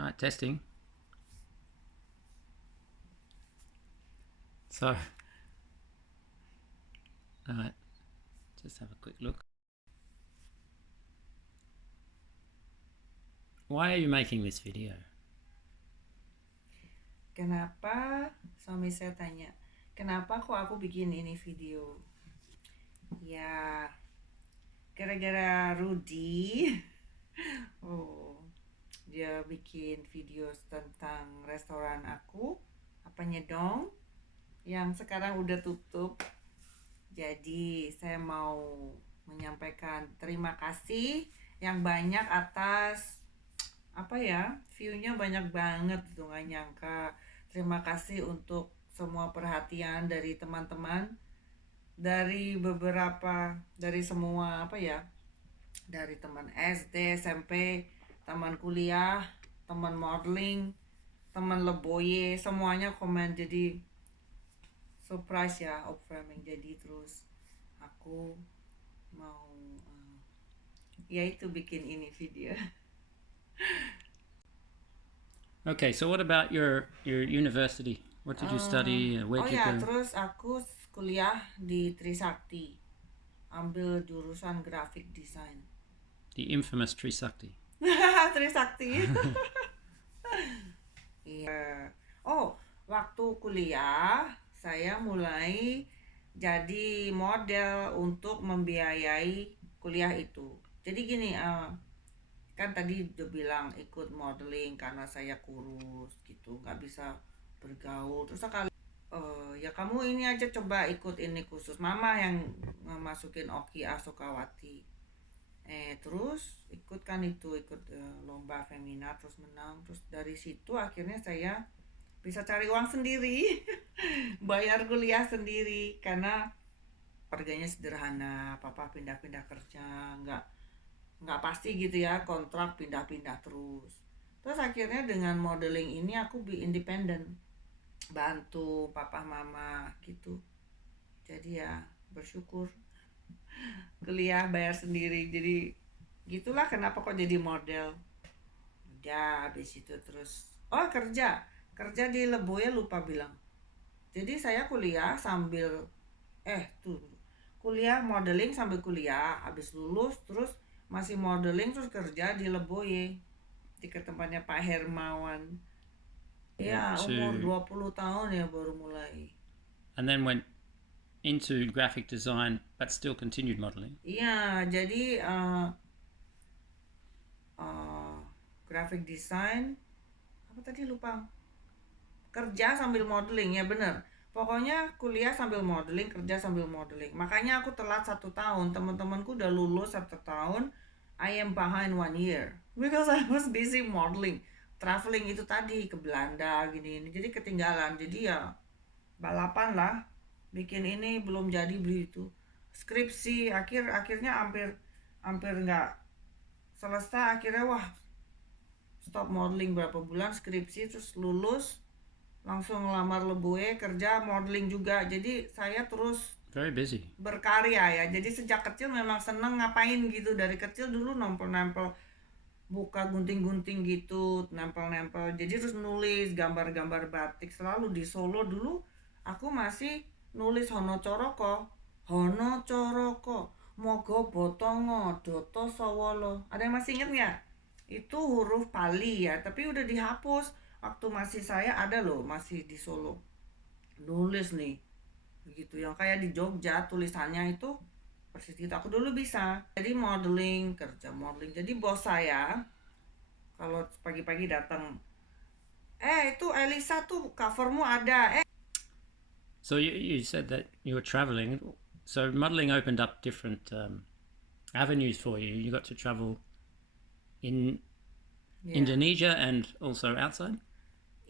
All right, testing. So, all right, just have a quick look. Why are you making this video? Kenapa suami saya tanya, kenapa kok aku bikin ini video? Ya, gara-gara Rudy. Oh, dia bikin video tentang restoran aku, apanya dong, yang sekarang udah tutup. Jadi saya mau menyampaikan terima kasih yang banyak atas view-nya banyak banget tuh, nggak nyangka. Terima kasih untuk semua perhatian dari teman-teman, dari semua dari teman SD, SMP, teman kuliah, teman modeling, teman Leboye, semuanya komen. Jadi surprise ya, framing. Jadi terus aku mau bikin ini video. Okay, so what about your university? What did you study? Where did you go? Terus aku kuliah di Trisakti, ambil jurusan graphic design. The infamous Trisakti. Trisakti. Iya. Oh, waktu kuliah saya mulai jadi model untuk membiayai kuliah itu. Jadi gini, kan tadi udah bilang ikut modeling karena saya kurus gitu, nggak bisa bergaul. Terus sekali, ya kamu ini aja coba ikut ini khusus, mama yang masukin Oki Asokawati. Terus ikut lomba Femina, terus menang. Terus dari situ akhirnya saya bisa cari uang sendiri. Bayar kuliah sendiri karena harganya sederhana. Papa pindah-pindah kerja, nggak pasti gitu ya, kontrak pindah-pindah terus akhirnya dengan modeling ini aku independen, bantu papa mama gitu. Jadi ya bersyukur kuliah bayar sendiri. Jadi gitulah kenapa kok jadi model. Udah habis itu terus kerja di Leboya, lupa bilang. Jadi saya kuliah sambil kuliah modeling sambil kuliah, habis lulus terus masih modeling terus kerja di Leboye, di tempatnya Pak Hermawan. Ya, umur 20 tahun ya baru mulai. And then went into graphic design, but still continued modeling. Iya, jadi graphic design apa tadi, lupa. Kerja sambil modeling, ya bener. Pokoknya kuliah sambil modeling, kerja sambil modeling. Makanya aku telat 1 tahun. Teman-temanku udah lulus 1 tahun. I am behind 1 year because I was busy modeling, traveling itu tadi ke Belanda gini ini. Jadi ketinggalan. Jadi ya balapan lah. Bikin ini belum jadi, beli itu. Skripsi akhirnya hampir nggak selesai. Akhirnya stop modeling berapa bulan, skripsi, terus lulus langsung ngelamar Leboe, kerja modeling juga. Jadi saya terus very busy berkarya ya. Jadi sejak kecil memang seneng ngapain gitu. Dari kecil dulu nempel-nempel, buka gunting-gunting gitu, nempel-nempel. Jadi terus nulis gambar-gambar batik. Selalu di Solo dulu aku masih nulis Hono Coroko, Mogo Botongo, Doto Sowolo. Ada yang masih inget nggak? Itu huruf Pali ya, tapi udah dihapus. Waktu masih saya ada loh, masih di Solo, nulis nih begitu, yang kayak di Jogja tulisannya itu persis gitu. Aku dulu bisa. Jadi modeling, kerja modeling. Jadi bos saya kalau pagi-pagi datang, itu Elisa tuh covermu ada. So you said that you were traveling. So modeling opened up different avenues for you. You got to travel in Indonesia and also outside.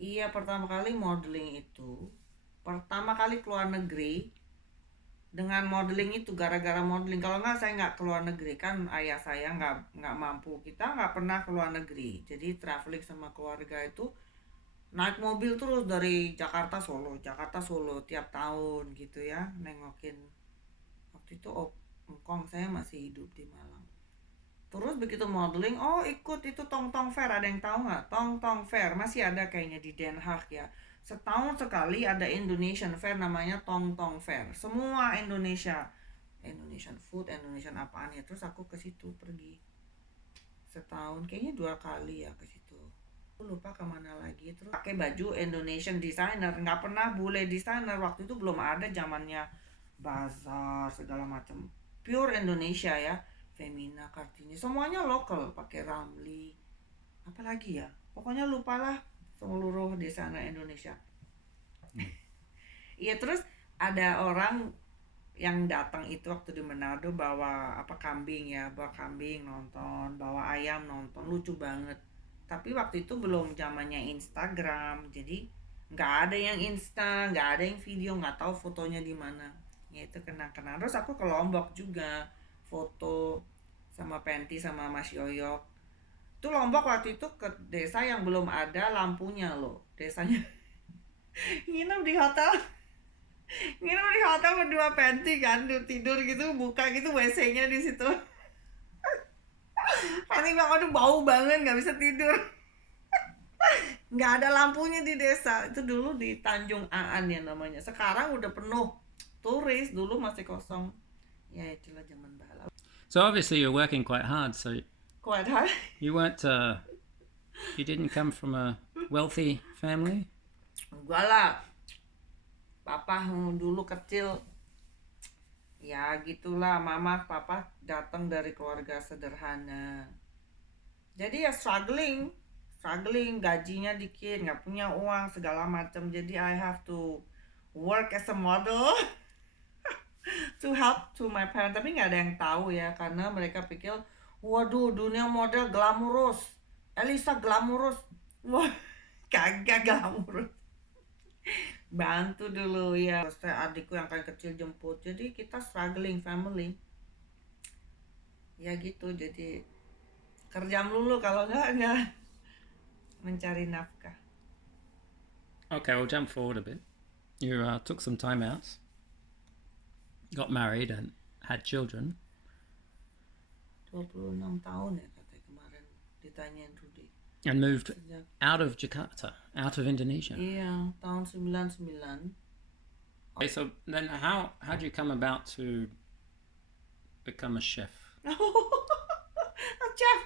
Iya, pertama kali modeling itu, pertama kali keluar negeri dengan modeling itu, gara-gara modeling. Kalau nggak saya nggak keluar negeri, kan ayah saya nggak mampu, kita nggak pernah keluar negeri. Jadi traveling sama keluarga itu naik mobil terus dari Jakarta Solo tiap tahun gitu ya, nengokin. Waktu itu Engkong saya masih hidup di Malang. Terus begitu modeling, oh ikut itu Tong Tong Fair, ada yang tahu nggak? Tong Tong Fair masih ada kayaknya di Den Haag ya. Setahun sekali ada Indonesian Fair namanya Tong Tong Fair. Semua Indonesia, Indonesian food, Indonesian apaan ya. Terus aku ke situ pergi setahun, kayaknya 2 kali ya ke situ. Aku lupa kemana lagi. Terus pakai baju Indonesian designer, nggak pernah bule designer, waktu itu belum ada zamannya bazar segala macam, pure Indonesia ya. Femina, Kartini, semuanya lokal, pakai Ramli, apalagi ya, pokoknya lupalah seluruh desainer Indonesia. Iya, terus ada orang yang datang itu waktu di Manado bawa apa, kambing ya, bawa kambing nonton, bawa ayam nonton, lucu banget. Tapi waktu itu belum zamannya Instagram, jadi nggak ada yang Insta, nggak ada yang video, nggak tahu fotonya di mana. Ya itu kenang-kenang. Terus aku ke Lombok juga, foto sama Penti sama Mas Yoyok. Itu Lombok waktu itu ke desa yang belum ada lampunya loh, desanya. Nginep di hotel, nginep di hotel berdua Penti kan, tidur gitu, buka gitu WC-nya di situ. Penti bilang aduh bau banget, nggak bisa tidur. Nggak ada lampunya di desa itu dulu, di Tanjung Aan ya namanya. Sekarang udah penuh turis, dulu masih kosong. Ya itulah zaman bala. So obviously you're working quite hard. So Quite hard. you weren't, you didn't come from a wealthy family. Enggak lah, papa dulu kecil ya gitulah, mama papa datang dari keluarga sederhana, jadi ya struggling, gajinya dikit, nggak punya uang segala macam, jadi I have to work as a model to help to my parents. Tapi nggak ada yang tahu ya, karena mereka pikir waduh dunia model glamorous, Elisa glamorous. Wah, kagak glamorous. Bantu dulu ya, saya adikku yang paling kecil jemput, jadi kita struggling family ya gitu. Jadi kerja melulu, kalau nggak mencari nafkah. Okay, we'll jump forward a bit. You took some time out, got married, and had children. 26 tahun ya katanya kemarin ditanyain Rudy. And moved Sejak, out of Jakarta, out of Indonesia. iya, tahun 99. Okay, so then how do you come about to become a chef? Chef.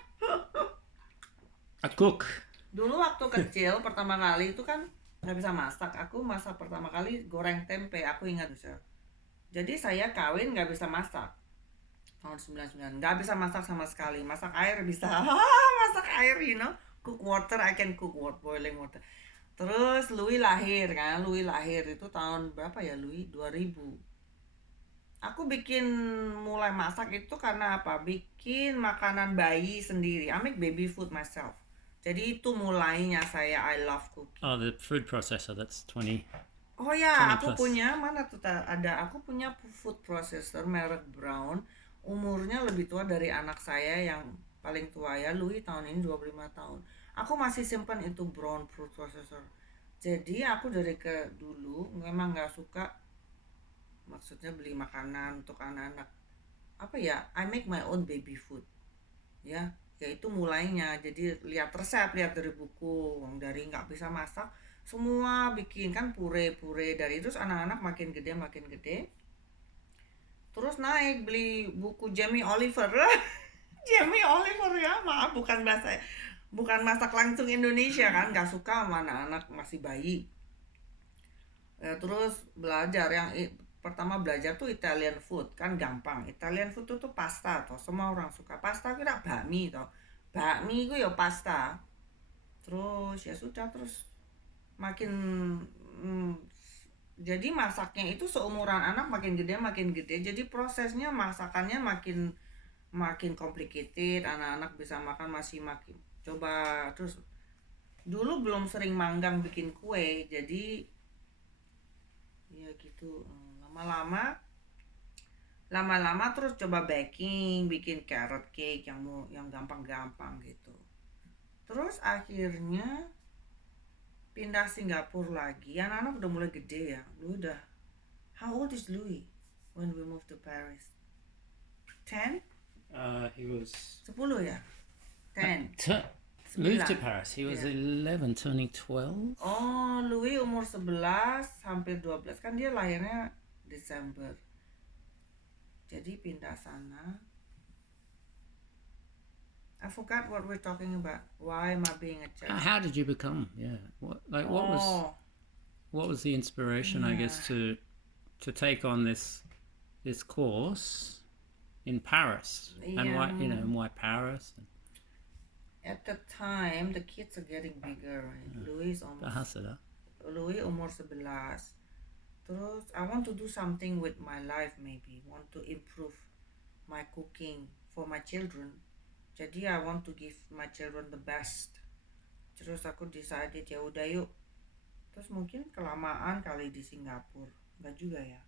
A cook. Dulu waktu kecil pertama kali itu kan nggak bisa masak. Aku masak pertama kali goreng tempe, aku ingat bisa. Jadi saya kawin nggak bisa masak. Tahun 99 nggak bisa masak sama sekali. Masak air bisa. Masak air, you know. Cook water, I can cook water, boiling water. Terus Louis lahir kan. Louis lahir itu tahun berapa ya, Louis? 2000. Aku bikin mulai masak itu karena apa? Bikin makanan bayi sendiri. I make baby food myself. Jadi itu mulainya saya, I love cooking. Oh, the food processor. That's 20. Oh ya, 20 aku plus. punya, mana tuh ada, aku punya food processor merek Brown. Umurnya lebih tua dari anak saya yang paling tua ya, Louis tahun ini 25 tahun. Aku masih simpan itu Brown food processor. Jadi aku dari ke dulu memang nggak suka, maksudnya beli makanan untuk anak-anak. Apa ya, I make my own baby food. Ya itu mulainya. Jadi lihat resep, lihat dari buku, dari nggak bisa masak semua bikin kan, pure dari, terus anak-anak makin gede, terus naik beli buku Jamie Oliver. Jamie Oliver ya, maaf bukan bahasa, bukan masak langsung Indonesia kan, nggak suka sama anak-anak masih bayi ya. Terus belajar yang pertama belajar tuh Italian food, kan gampang. Italian food tuh pasta toh, semua orang suka pasta, kira bakmi toh, bakmi itu ya pasta. Terus ya sudah, terus makin jadi masaknya itu seumuran anak, makin gede, jadi prosesnya masakannya makin complicated. Anak-anak bisa makan masih makin coba. Terus dulu belum sering manggang bikin kue, jadi ya gitu. Lama-lama terus coba baking, bikin carrot cake yang gampang-gampang gitu. Terus akhirnya pindah Singapura lagi. Anak-anak udah mulai gede ya. Louis udah, how old is Louis when we moved to Paris? 10? He was 10 ya? 10. moved to 9. Paris. He was Yeah. 11, turning 12. Oh, Louis umur 11, hampir 12. Kan dia lahirnya Desember. Jadi pindah sana. I forgot what we're talking about. Why am I being a church? How did you become? Yeah. What was the inspiration, I guess, to take on this course in Paris? And why Paris? At the time, the kids are getting bigger, right? Louis Louis umur 11. Terus I want to do something with my life, maybe want to improve my cooking for my children. Jadi I want to give my children the best. Terus aku decided ya udah yuk. Terus mungkin kelamaan kali di Singapura. Enggak juga ya.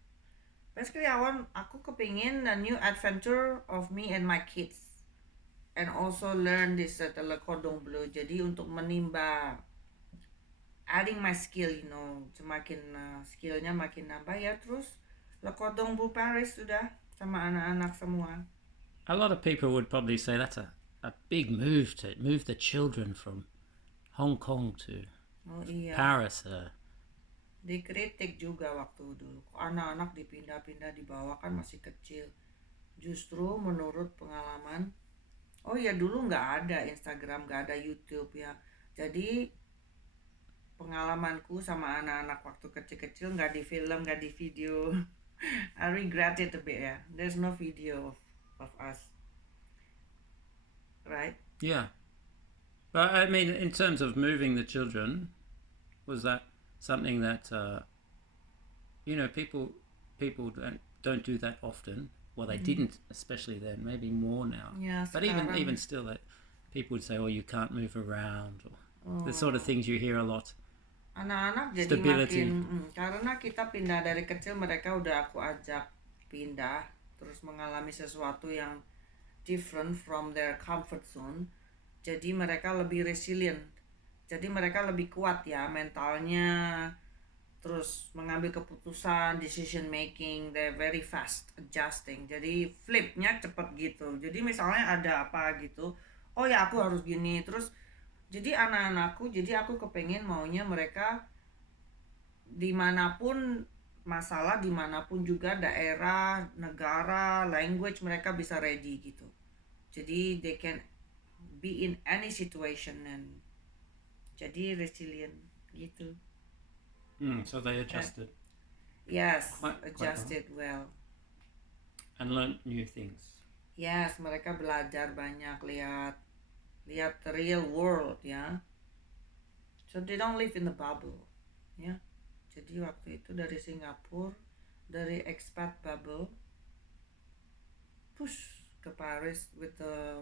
Basically aku kepingin a new adventure of me and my kids. And also learn this Le Cordon Bleu. Jadi untuk menimba adding my skill, semakin skillnya makin nambah ya. Terus Le Cordon Bleu Paris sudah sama anak-anak semua. A lot of people would probably say that's a big move to move the children from Hong Kong to Paris. Dikritik juga waktu dulu. Kok anak-anak dipindah-pindah dibawa kan masih kecil. Justru menurut pengalaman, oh ya dulu nggak ada Instagram, nggak ada YouTube ya. Jadi pengalamanku sama anak-anak waktu kecil-kecil nggak di film, nggak di video. I regret it a bit ya. There's no video of us. Right? Yeah. But I mean, in terms of moving the children, was that something that people don't do that often? Well, they didn't, especially then. Maybe more now. Yeah, but even still, that people would say, "Oh, you can't move around," or the sort of things you hear a lot. Anak-anak jadi makin karena kita pindah dari kecil, mereka udah aku ajak pindah, terus mengalami sesuatu yang different from their comfort zone. Jadi mereka lebih resilient. Jadi mereka lebih kuat ya mentalnya. Terus mengambil keputusan, decision making, they're very fast adjusting. Jadi flipnya cepet gitu. Jadi misalnya ada apa gitu, oh ya aku harus gini. Terus jadi anak-anakku, jadi aku kepengen maunya mereka dimanapun masalah, dimanapun juga daerah, negara, language, mereka bisa ready gitu. Jadi they can be in any situation and jadi resilient gitu. So they adjusted. Yes, adjusted well. And learned new things. Yes, mereka belajar banyak, lihat the real world ya. So they don't live in the bubble ya. Jadi waktu itu dari Singapura, dari expat bubble, push ke Paris with the,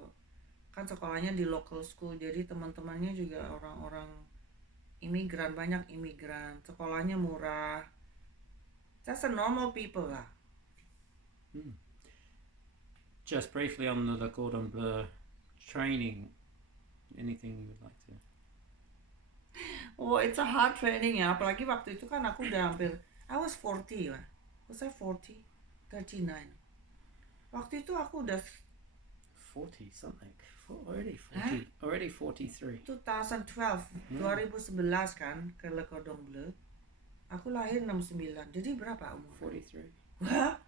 kan sekolahnya di local school, jadi teman-temannya juga orang-orang imigran, banyak imigran, sekolahnya murah, just a normal people lah. Just briefly on the Le Cordon Bleu training, anything you would like to? Oh, it's a hard training ya, apalagi waktu itu kan aku udah hampir, I was 40 ya, was I 40? 39. Waktu itu aku udah 40 something, already 43. 2012, 2011 kan ke Le Cordon Bleu. Aku lahir 69, jadi berapa umur? 43. Wah,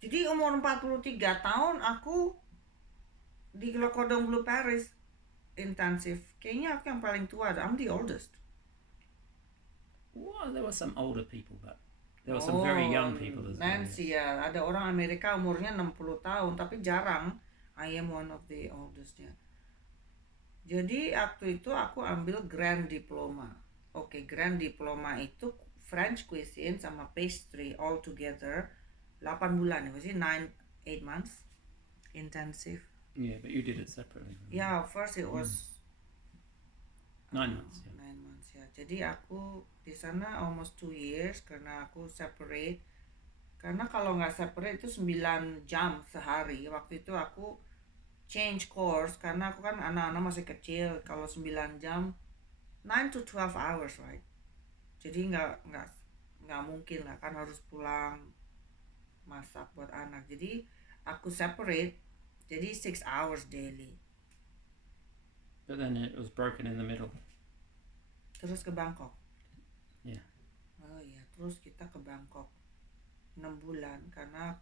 jadi umur 43 tahun aku di Le Cordon Bleu Paris intensif. Kayaknya aku yang paling tua, I'm the oldest. Well, there were some older people, but there were some very young people as well. Nancy ya, ada orang Amerika umurnya 60 tahun, tapi jarang. I am one of the oldest ya. Jadi waktu itu aku ambil Grand Diploma. Oke, Grand Diploma itu French cuisine sama pastry all together 8 bulan ya, masih 8 months intensive. Yeah, but you did it separately. Yeah, first it was 9 months. Yeah. 9 months ya. Jadi aku di sana almost 2 years karena aku separate. Karena kalau nggak separate itu 9 jam sehari. Waktu itu aku change course karena aku kan anak-anak masih kecil. Kalau 9 jam 9 to 12 hours, right? Jadi nggak mungkin lah, kan harus pulang masak buat anak. Jadi aku separate Jadi 6 hours daily. But then it was broken in the middle. Terus ke Bangkok. Yeah. Oh iya, terus kita ke Bangkok 6 bulan karena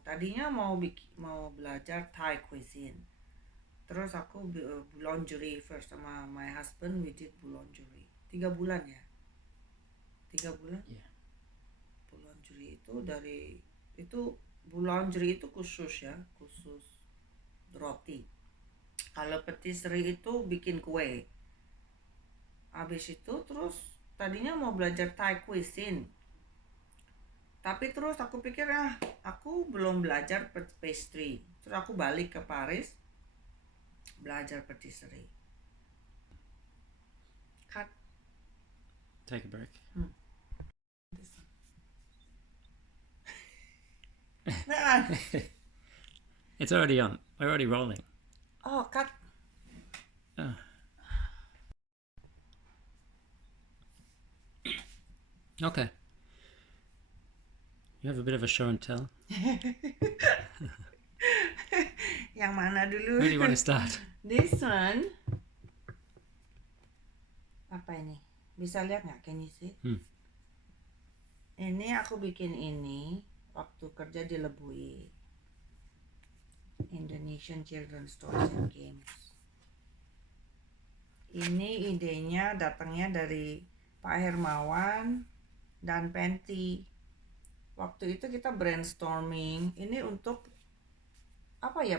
tadinya mau belajar Thai cuisine. Terus aku boulangerie first sama my husband, we did boulangerie 3 bulan ya. 3 bulan. Yeah. Boulangerie itu boulangerie itu khusus roti. Kalau patisserie itu bikin kue. Habis itu terus tadinya mau belajar Thai cuisine. Tapi terus aku pikir aku belum belajar pastry. Terus aku balik ke Paris belajar patisserie. Cut. Take a break. Nah, It's already on. We're already rolling. oh cut. Oh. Okay. You have a bit of a show and tell. Yang mana dulu? Where do you want to start? This one. Apa ini? Bisa lihat nggak? Can you see? Ini aku bikin ini waktu kerja di Lebui, Indonesian Children's Toys and Games. Ini idenya datangnya dari Pak Hermawan dan Penti. Waktu itu kita brainstorming ini untuk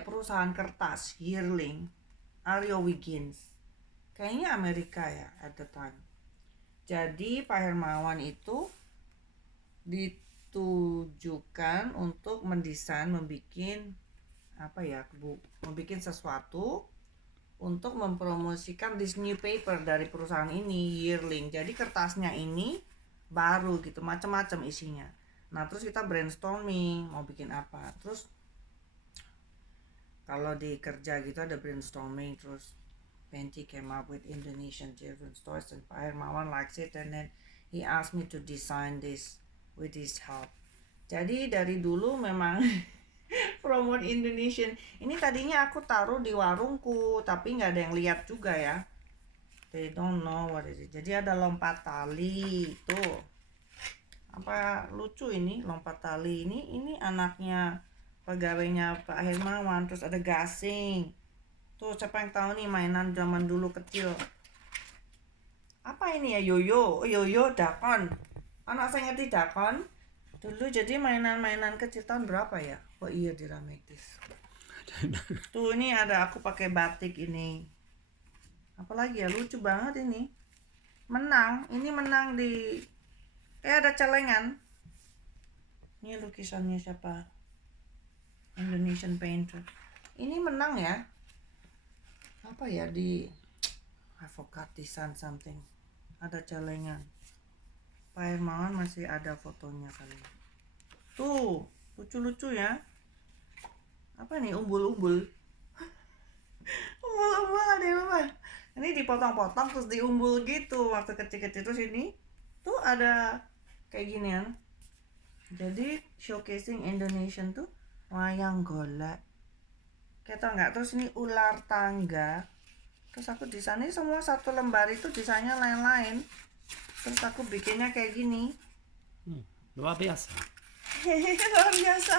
perusahaan kertas Yearling, Ario Wiggins, kayaknya Amerika ya at the time. Jadi Pak Hermawan itu ditujukan untuk mendesain, membikin sesuatu untuk mempromosikan this new paper dari perusahaan ini, Yearling. Jadi kertasnya ini baru gitu, macam-macam isinya. Nah terus kita brainstorming mau bikin apa. Terus kalau di kerja gitu ada brainstorming, terus Penti came up with Indonesian Children's Toys and Pak Hermawan likes it, and then he asked me to design this with his help. Jadi dari dulu memang promote Indonesian. Ini tadinya aku taruh di warungku, tapi nggak ada yang lihat juga ya. They don't know what it is. Jadi ada lompat tali tuh. Apa lucu ini lompat tali ini anaknya pegawainya Pak Hermawan. Terus ada gasing. Tuh siapa yang tahu nih mainan zaman dulu kecil. Apa ini ya, yoyo dakon. Anak saya ngerti dakon. Dulu jadi mainan-mainan kecil tahun berapa ya? Oh iya, di Rametis. Tuh ini ada aku pakai batik ini. Apalagi ya, lucu banget ini. Ini menang di ada celengan. Ini lukisannya siapa? Indonesian painter. Ini menang ya. Apa ya I forgot design something. Ada celengan. Pak Hermawan masih ada fotonya kali. Tuh, lucu-lucu ya. Apa nih, umbul-umbul. Umbul-umbul ada apa? Ini dipotong-potong terus diumbul gitu waktu kecil-kecil. Terus ini tuh ada kayak ginian. Jadi showcasing Indonesian tuh wayang golek. Kayak tau nggak? Terus ini ular tangga. Terus aku desainnya semua satu lembar itu desainnya lain-lain. Terus aku bikinnya kayak gini. Luar biasa. Luar biasa.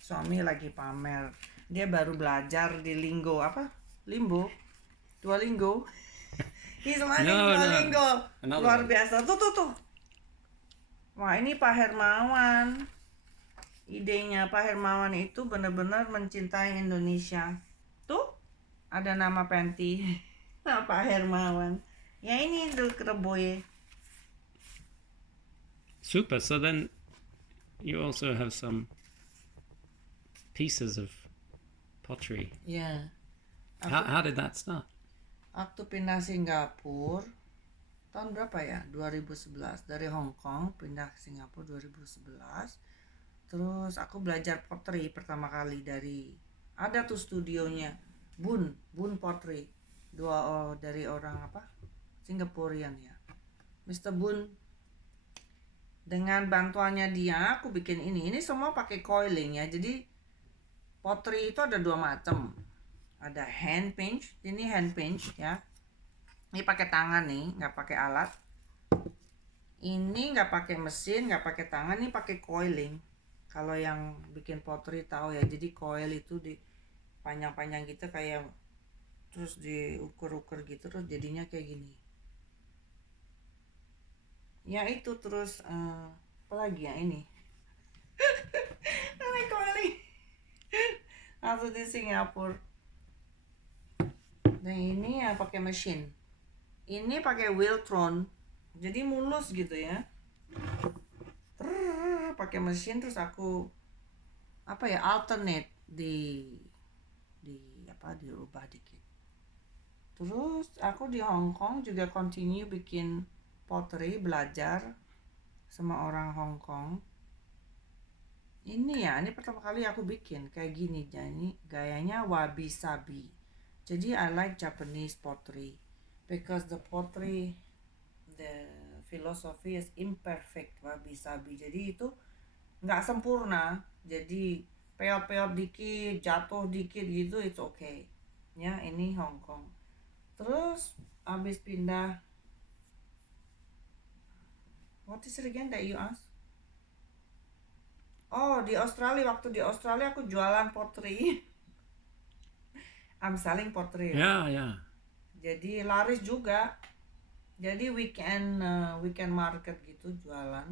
Suami lagi pamer. Dia baru belajar di Limbo. Duolingo. He's learning Duolingo. Luar biasa. Tuh. Wah, ini Pak Hermawan. Idenya Pak Hermawan itu benar-benar mencintai Indonesia. Tuh, ada nama Penti. Nama Pak Hermawan. Ya ini tuh Kereboye. Super. So then you also have some pieces of pottery. Ya. How did that start? Waktu pindah Singapura tahun berapa ya? 2011. Dari Hong Kong pindah ke Singapura 2011. Terus aku belajar pottery pertama kali ada tuh studionya Bun Pottery. Dari orang Singaporean ya. Mr. Bun. Dengan bantuannya dia aku bikin ini. Ini semua pakai coiling ya. Jadi pottery itu ada 2 macam. Ada hand pinch, ini hand pinch ya. Ini pakai tangan nih, nggak pakai alat. Ini nggak pakai mesin, nggak pakai tangan, ini pakai coiling. Kalau yang bikin pottery tahu ya, jadi coil itu di panjang-panjang gitu kayak terus diukur-ukur gitu terus jadinya kayak gini. Ya itu terus apa lagi ya ini? Ini coiling. Atau di Singapura. Nah ini ya pakai mesin. Ini pakai Wheeltron. Jadi mulus gitu ya. Pakai mesin terus aku apa ya alternate dirubah dikit. Terus aku di Hong Kong juga continue bikin pottery, belajar sama orang Hong Kong. Ini pertama kali aku bikin kayak gini, jadi gayanya wabi sabi. Jadi I like Japanese pottery because the pottery, the philosophy is imperfect, wabi sabi. Jadi itu nggak sempurna, jadi peot-peot dikit, jatuh dikit gitu, it's okay. Ya ini Hong Kong. Terus abis pindah, what is it again that you ask? Oh, di Australia, waktu di Australia aku jualan pottery. I'm selling pottery. Yeah. Jadi laris juga. Jadi weekend market gitu jualan.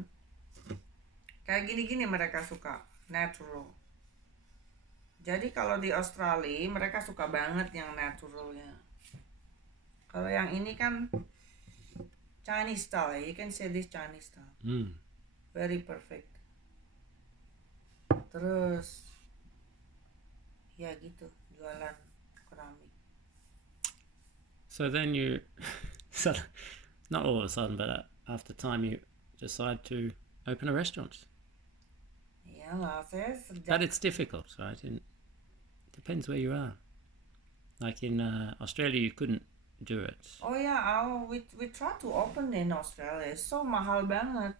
Kayak gini-gini mereka suka, natural. Jadi kalau di Australia mereka suka banget yang naturalnya. Kalau yang ini kan Chinese style ya, you can say this Chinese style. Very perfect. Terus ya gitu jualan keramik. So then you, so not all of a sudden, but after time you decide to open a restaurant. Ya lah, saya sejak. But it's difficult, right? It depends where you are. Like in Australia, you couldn't do it. Oh ya, we try to open in Australia. So mahal banget.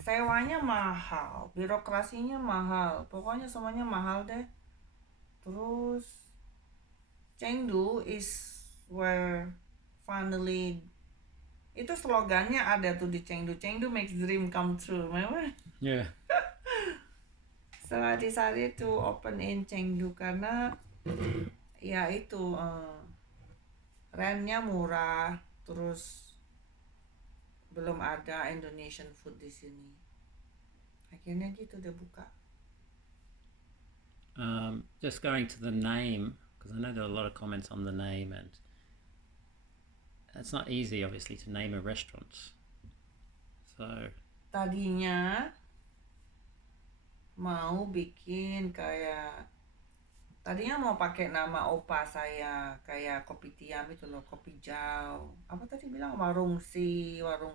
Sewanya mahal, birokrasinya mahal, pokoknya semuanya mahal deh. Terus Chengdu is where finally, itu slogannya ada tuh di Chengdu. Chengdu makes dream come true, remember? Yeah. So I decided to open in Chengdu karena ya itu rentnya murah, terus belum ada Indonesian food di sini. Akhirnya gitu udah buka. Just going to the name, because I know there are a lot of comments on the name, and it's not easy, obviously, to name a restaurant. So Tadinya mau bikin tadinya mau pakai nama opa saya, kayak Kopi Tiam itu loh, Kopi Jau. Apa tadi bilang warung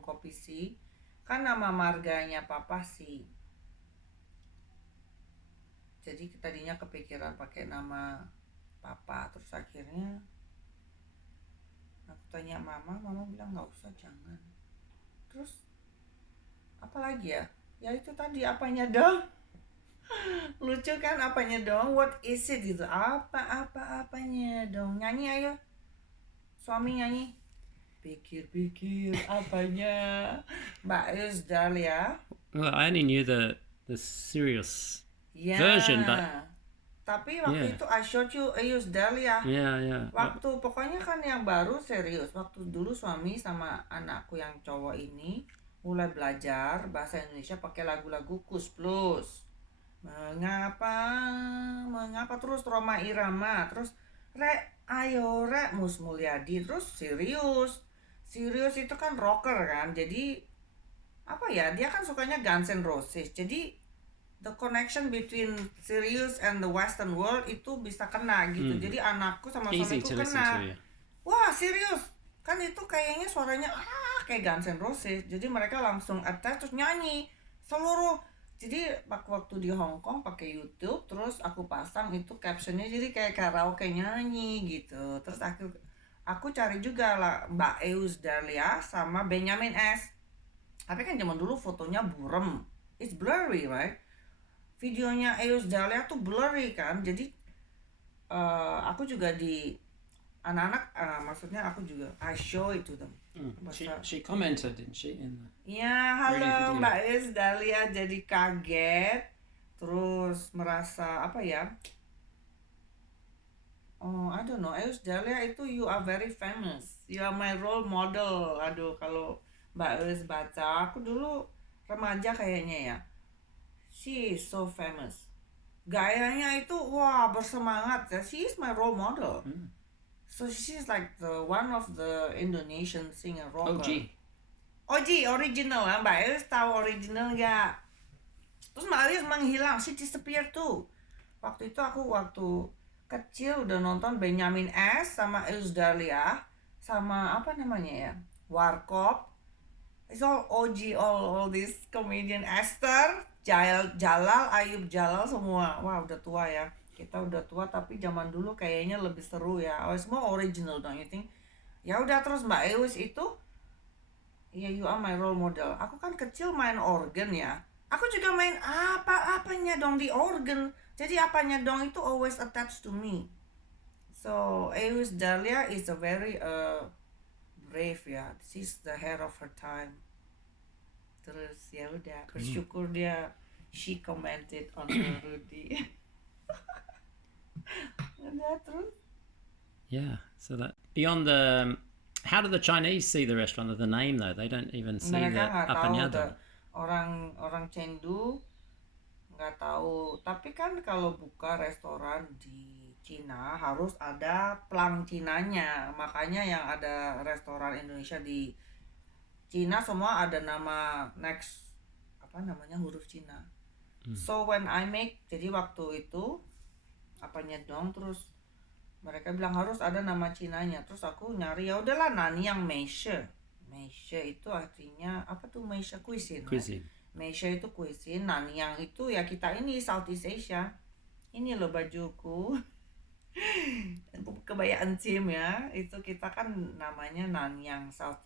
kopi si. Kan nama marganya papa sih. Jadi tadinya kepikiran pakai nama papa, terus akhirnya aku tanya mama bilang nggak usah, jangan. Terus apa lagi ya? Ya itu tadi apanya dong? Lucu kan apanya dong? What is it gitu? Apanya dong? Nyanyi ayo. Suami nyanyi. Pikir-pikir apanya? Mbak Eus Dahlia. well, I only knew the serious Ya. version, but tapi waktu itu I showed you Eus Dahlia. yeah. Waktu pokoknya kan yang baru serius. Waktu dulu suami sama anakku yang cowok ini mulai belajar bahasa Indonesia pakai lagu-lagu Kus Plus. Mengapa terus Roma Irama, terus ayo Mus Mulyadi, terus serius itu kan rocker kan, jadi apa ya, dia kan sukanya Guns N' Roses, jadi the connection between serious and the Western world itu bisa kena gitu. Jadi anakku sama suamiku kena, wah serius kan itu kayaknya suaranya kayak Guns N' Roses, jadi mereka langsung attach terus nyanyi seluruh. Jadi waktu di Hong Kong pakai YouTube, terus aku pasang itu captionnya jadi kayak karaoke nyanyi gitu. Terus aku cari juga lah Mbak Eus Dahlia sama Benjamin S. Tapi kan zaman dulu fotonya buram, it's blurry right? Videonya Eus Dahlia tuh blurry kan, jadi aku juga di anak-anak, maksudnya aku juga I show it to them. She commented, didn't she? Ya, halo Mbak Is Dahlia, jadi kaget, terus merasa apa ya? Oh, I don't know. Eus Dahlia itu you are very famous. You are my role model. Aduh, kalau Mbak Eus baca, aku dulu remaja kayaknya ya. She is so famous. Gayanya itu wah bersemangat ya. She is my role model. So she's like the one of the Indonesian singer rocker. OG original lah. Mbak Eus tahu original nggak? Terus Mbak Eus menghilang. She disappeared tuh. Waktu itu aku kecil udah nonton Benyamin S sama Eus Dahlia sama apa namanya ya, Warkop. It's all OG, all this comedian, Esther, Jalal, Ayub Jalal semua. Wah udah tua ya, kita udah tua tapi zaman dulu kayaknya lebih seru ya. Oh semua original, don't you think? Ya udah, terus Mbak Eus itu ya you are my role model. Aku kan kecil main organ ya. Aku juga main apanya dong di organ. Jadi apanya dong itu always attached to me. So Eus Dahlia is a very brave ya. She's the hair of her time. Terus ya udah bersyukur dia she commented on her Rudy. Udah terus. Yeah. So that beyond the, how do the Chinese see the restaurant? The name though, they don't even see Mereka the nggak tahu Apanyadong. orang Chengdu nggak tahu, tapi kan kalau buka restoran di Cina harus ada plang Cinanya, makanya yang ada restoran Indonesia di Cina semua ada nama next apa namanya huruf Cina. So when I make, jadi waktu itu apanya dong, terus mereka bilang harus ada nama Cinanya, terus aku nyari ya udahlah Nanyang Meishe. Meishe itu artinya apa tuh? Meishe cuisine. Cuisine. Meisha itu cuisine, Nanyang itu ya kita ini Southeast Asia. Ini loh bajuku. Kebaya encim ya. Itu kita kan namanya Nanyang, South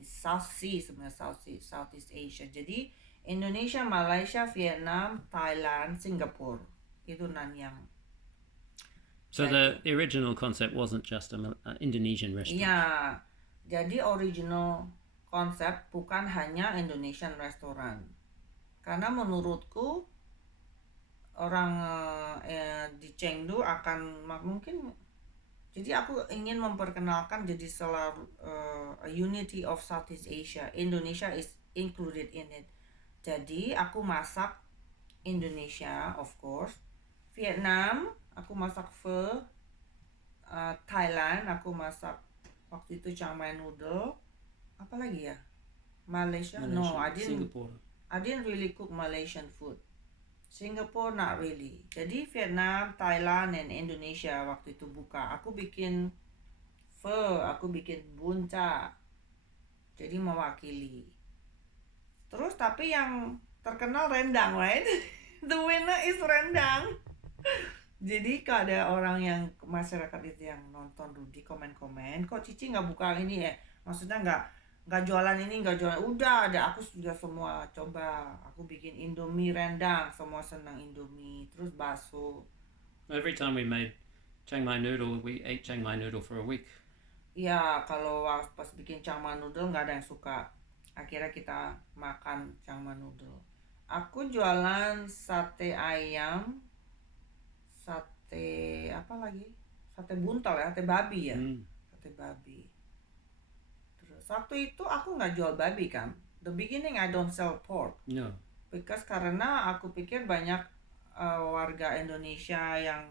Sea sebenarnya, Southeast Asia. Jadi Indonesia, Malaysia, Vietnam, Thailand, Singapura. Itu Nanyang. So the original concept wasn't just an Indonesian restaurant. Iya. Jadi original konsep bukan hanya Indonesian restaurant. Karena menurutku orang di Chengdu akan mungkin, jadi aku ingin memperkenalkan jadi selalu a unity of Southeast Asia. Indonesia is included in it. Jadi aku masak Indonesia of course, Vietnam aku masak pho, Thailand aku masak waktu itu Chiang Mai noodle, apa lagi ya, Malaysia. No, I didn't really cook Malaysian food. Singapore not really. Jadi Vietnam, Thailand, dan Indonesia waktu itu buka. Aku bikin pho, aku bikin bún chả. Jadi mewakili. Terus tapi yang terkenal rendang, right? The winner is rendang. Jadi kalau ada orang yang masyarakat itu yang nonton Rudy komen-komen, kok Cici nggak buka ini ya? Maksudnya nggak jualan ini, nggak jualan. Udah ada, aku sudah semua coba. Aku bikin Indomie rendang, semua senang Indomie. Terus bakso. Every time we made Chiang Mai noodle, we ate Chiang Mai noodle for a week. Ya, kalau pas bikin Chiang Mai noodle nggak ada yang suka. Akhirnya kita makan Chiang Mai noodle. Aku jualan sate ayam, sate apa lagi? Sate buntal ya, sate babi ya. Sate babi. Waktu itu aku nggak jual babi kan. The beginning I don't sell pork. No. Because karena aku pikir banyak warga Indonesia yang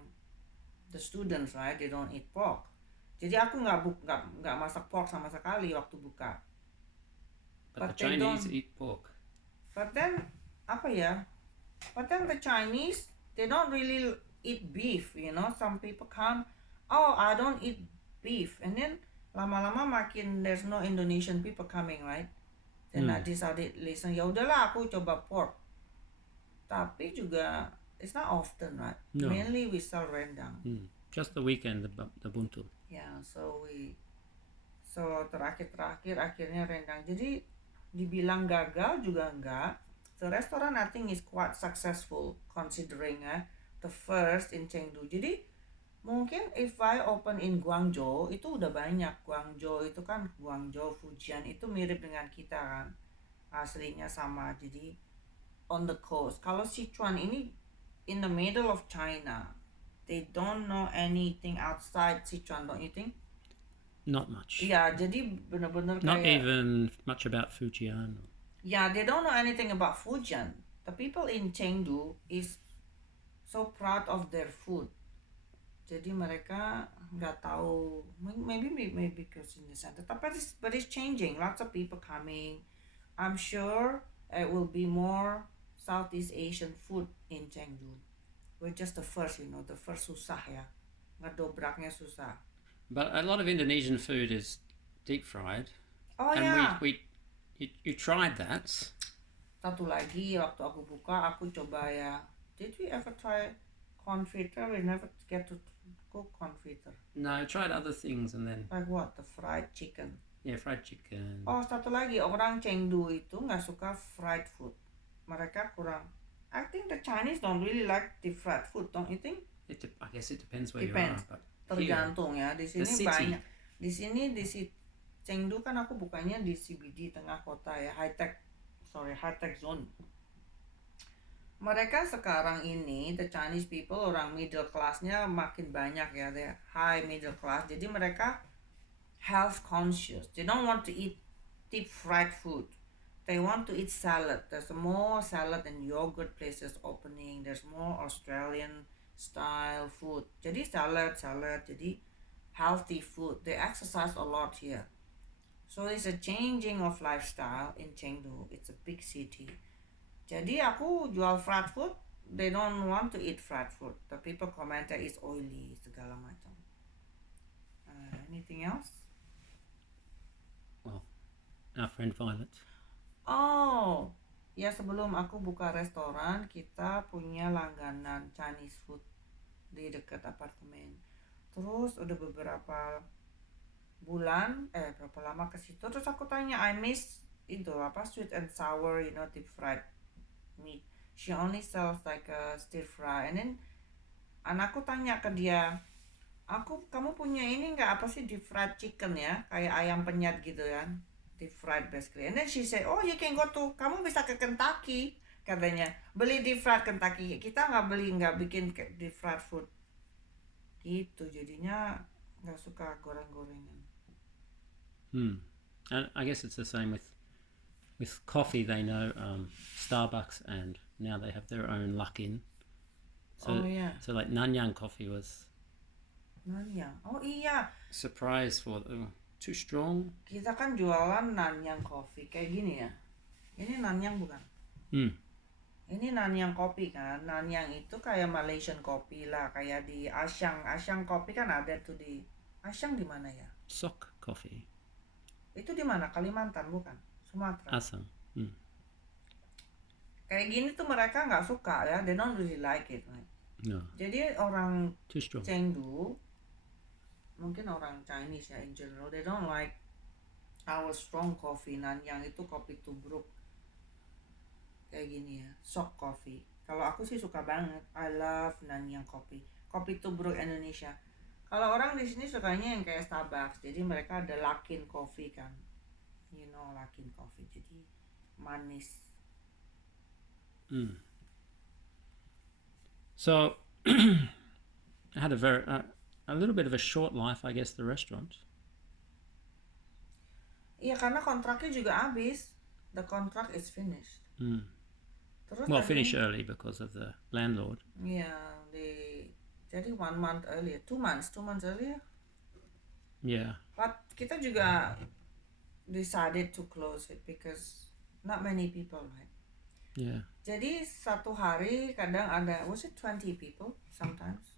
the students right, they don't eat pork. Jadi aku nggak masak pork sama sekali waktu buka. But the Chinese eat pork. But then apa ya? But then the Chinese they don't really eat beef, you know. Some people come, oh I don't eat beef, and then lama-lama makin there's no Indonesian people coming, right? Then I decided listen, ya udahlah aku coba pork. Tapi juga it's not often, right? No. Mainly we sell rendang. Just the weekend, the buntul. Yeah, so terakhir akhirnya rendang. Jadi dibilang gagal juga enggak. The restaurant I think is quite successful considering the first in Chengdu. Jadi Mungkin if I open in Guangzhou itu udah banyak. Guangzhou itu kan Guangzhou, Fujian itu mirip dengan kita kan. Aslinya sama. Jadi on the coast. Kalau Sichuan ini in the middle of China. They don't know anything outside Sichuan, don't you think? Not much. Iya, jadi bener-bener Not kayak even much about Fujian. yeah, they don't know anything about Fujian. The people in Chengdu is so proud of their food. Jadi mereka nggak tahu, maybe because in the center. But it's changing. Lots of people coming. I'm sure it will be more Southeast Asian food in Chengdu. We're just the first, the first susah ya. Ngedobraknya susah. But a lot of Indonesian food is deep fried. Oh And ya, you tried that. satu lagi waktu aku buka aku coba ya. Did we ever try confiter? We never get to cook confiter. No, tried other things and then Like what? The fried chicken. yeah, fried chicken. Oh, satu lagi, orang Chengdu itu nggak suka fried food. Mereka kurang. I think the Chinese don't really like the fried food, don't you think? I guess it depends where Depends. you are. But Tergantung ya. Di sini city. banyak. Di Chengdu kan aku bukannya di CBD tengah kota ya, high tech zone. Mereka sekarang ini the Chinese people orang middle classnya makin banyak ya, they high middle class. Jadi mereka health conscious. They don't want to eat deep fried food. They want to eat salad. There's more salad and yogurt places opening. There's more Australian style food. Jadi salad. Jadi healthy food. They exercise a lot here. So it's a changing of lifestyle in Chengdu. It's a big city. Jadi aku jual fried food. They don't want to eat fried food. The people comment that it's oily, segala macam. Anything else? Well, our friend Violet. Oh, ya sebelum aku buka restoran, kita punya langganan Chinese food di dekat apartemen. Terus udah beberapa bulan, berapa lama ke situ, terus aku tanya, I miss itu apa sweet and sour, deep fried meat. She only sells like a stir fry. And then anakku tanya ke dia, kamu punya ini nggak apa sih deep fried chicken ya, kayak ayam penyet gitu kan, deep fried basically. And then she said, oh you can go to, kamu bisa ke Kentucky katanya, beli deep fried Kentucky. Kita nggak bikin deep fried food gitu, jadinya nggak suka goreng-gorengan. And I guess it's the same with coffee. They know Starbucks, and now they have their own Luckin. So, Oh yeah, So like Nanyang coffee was Nanyang. Oh iya, surprise for too strong. kita kan jualan Nanyang coffee kayak gini ya. Ini Nanyang bukan? Ini Nanyang kopi kan. Nanyang itu kayak Malaysian kopi lah, kayak di Asyang kopi kan ada tuh di Asyang, di mana ya? Sok coffee. Itu di mana? Kalimantan bukan? Sumatera. Asam. Kayak gini tuh mereka nggak suka ya. They don't really like it. Right? No, Jadi orang too strong. Chengdu, mungkin orang Chinese ya in general, they don't like our strong coffee. Nanyang itu kopi tubruk kayak gini ya, sok coffee. Kalau aku sih suka banget. I love Nanyang kopi. Kopi tubruk Indonesia. Kalau orang di sini sukanya yang kayak Starbucks. Jadi mereka ada Luckin coffee kan. Luckin coffee. Jadi manis. So I had a little bit of a short life, I guess, the restaurant. Iya, karena kontraknya juga habis. The contract is finished. Terus Well, tadi- finish early because of the landlord. Iya, jadi 1 month earlier, 2 months earlier. Yeah. But kita juga decided to close it because not many people, right? Yeah. Jadi satu hari kadang ada, was it 20 people sometimes?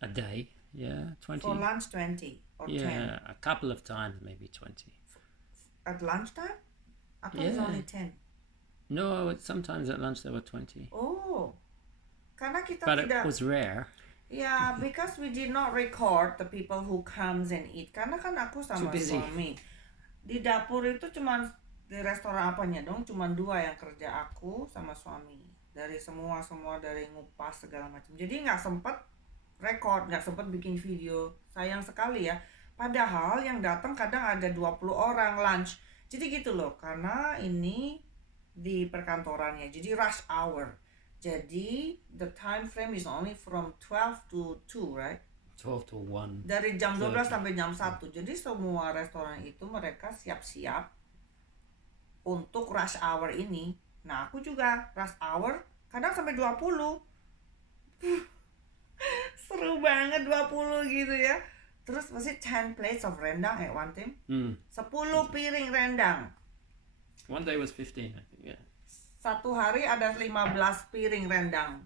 A day. Yeah. 20. For lunch 20 or 10. Yeah. A couple of times, maybe 20. At lunchtime? I thought it's Yeah. only 10. No, sometimes at lunch there were 20. Oh, karena kita But it tidak. was rare. Yeah, because we did not record the people who comes and eat. Karena kan aku sama Too busy. suami di dapur itu cuman di restoran apanya dong, cuman 2 yang kerja, aku sama suami. Dari semua dari ngupas segala macam. Jadi nggak sempet record, nggak sempat bikin video. Sayang sekali ya. Padahal yang datang kadang ada 20 orang lunch. Jadi gitu loh, karena ini di perkantorannya. Jadi rush hour. Jadi the time frame is only from 12 to 2, right? 12 to 1. Dari jam 12 30. sampai jam 1. Jadi semua restoran itu mereka siap-siap untuk rush hour ini. Nah, aku juga rush hour kadang sampai 20. Seru banget 20 gitu ya. Terus masih 10 plates of rendang at one time. 10 piring rendang. One day was 15, I think, yeah. Satu hari ada 15 piring rendang.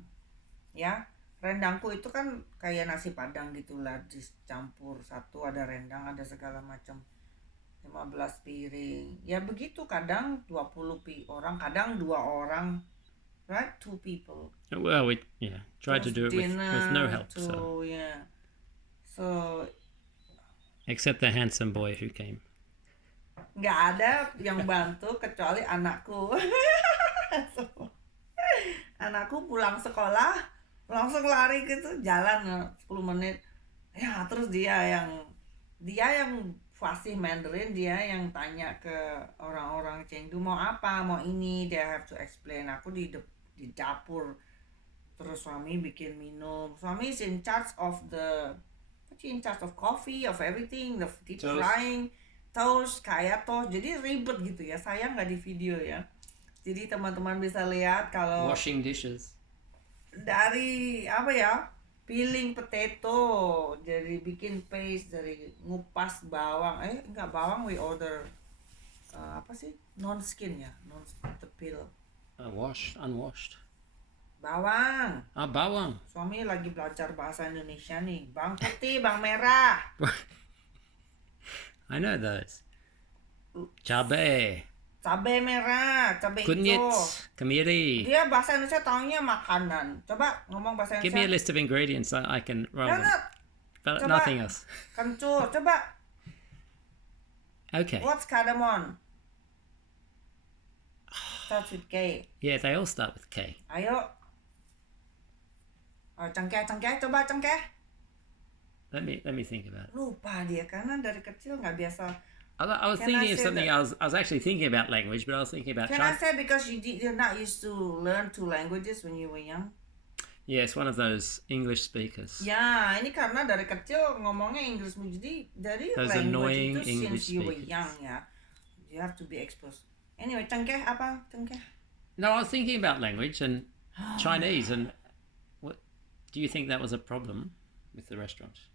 Ya. Rendangku itu kan kayak nasi padang gitulah, dicampur satu, ada rendang, ada segala macam. 15 piring. Ya begitu, kadang 20 orang, kadang 2 orang. Right? 2 people. Well, we tried to do it with no help. So So yeah. So except the handsome boy who came. nggak ada yang bantu kecuali anakku. Anakku pulang sekolah langsung lari gitu, jalan 10 menit. Ya terus dia yang fasih Mandarin, dia yang tanya ke orang-orang Chengdu mau apa, mau ini, dia have to explain. Aku di dapur, terus suami bikin minum. Suami is in charge of coffee, of everything, the deep Toast. frying, toast, kayak toast. Jadi ribet gitu ya, sayang nggak di video ya. Jadi teman-teman bisa lihat kalau Washing dishes. dari apa ya, peeling potato, jadi bikin paste, dari ngupas bawang, enggak bawang, we order apa sih, non skin ya, non the peel, Unwashed. bawang. Bawang. Suami lagi belajar bahasa Indonesia nih, bawang putih, bawang merah, I know those. Cabai. cabai merah, cabai Kunyit. hijau. Kemiri. Dia bahasa Indonesia taunya makanan. Coba ngomong bahasa Give me a Indonesia. list of ingredients so I can roll them. Enggak, But coba. nothing else. kencur. Coba, Okay. what's cardamom? Starts with K. Yeah, they all start with K. Ayo. Oh, cengkeh, coba cengkeh. Let me think about it. Lupa dia karena dari kecil nggak biasa. I was Can thinking I of say something. that- I was actually thinking about language, but I was thinking about Can I Chinese. say because you're not used to learn 2 languages when you were young? Yes, one of those English speakers. Ya, ini karena dari kecil ngomongnya Inggris, jadi dari Those language annoying itu English since you were speakers. young ya. You have to be exposed. Anyway, cengkeh apa? Cengkeh. No, I was thinking about language and Chinese, and what do you think that was a problem with the restaurant?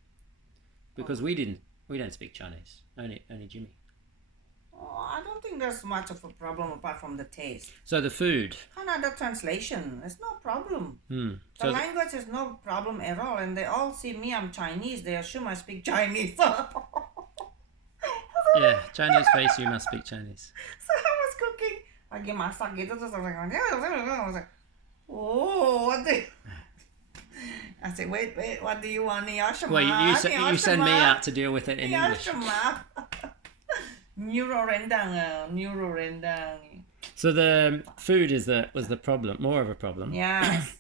Because we don't speak Chinese. Only Jimmy. Oh, I don't think there's much of a problem apart from the taste. So the food. Kan ada translation. It's no problem. The So language is no problem at all, and they all see me, I'm Chinese. They assume I speak Chinese. yeah, Chinese face. You must speak Chinese. So I was cooking, lagi masak gitu, terus I was like, oh, what the? I said, wait, what do you want? Well, you send me out to deal with it in English. Neuro rendang. So the food was the problem, more of a problem. Yes.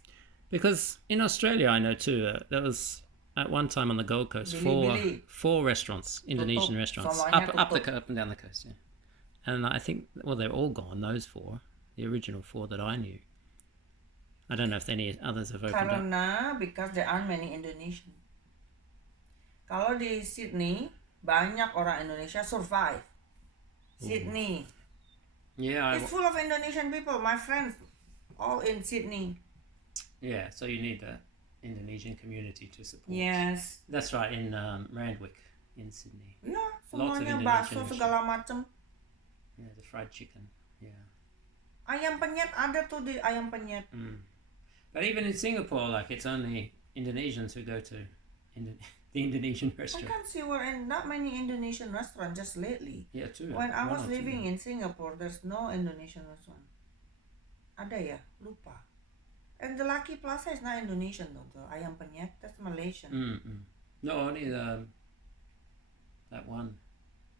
Because in Australia, I know too, there was at one time on the Gold Coast Bili-bili. four restaurants, Indonesian restaurants, Semuanya up and down the coast. Yeah. And I think, well, they're all gone, those 4, the original 4 that I knew. I don't know if any others have opened up. Karena because there aren't many Indonesian. Kalau di Sydney banyak orang Indonesia survive. Sydney. Yeah, It's full of Indonesian people. My friends, all in Sydney. yeah. So you need the Indonesian community to support. Yes. That's right, in Randwick in Sydney. Ya, Lots of semuanya Indonesian bakso segala macam. Yeah, the fried chicken. Yeah. Ayam penyet ada tuh di ayam penyet. But even in Singapore, like, it's only Indonesians who go to the Indonesian I restaurant. can't see we're in not many Indonesian restaurants just lately. Yeah, too. When I One was or two. living in Singapore, there's no Indonesian restaurant. Ada ya? Lupa. And the Lucky Plaza is not Indonesian though. The ayam penyet, that's Malaysian. No, only that one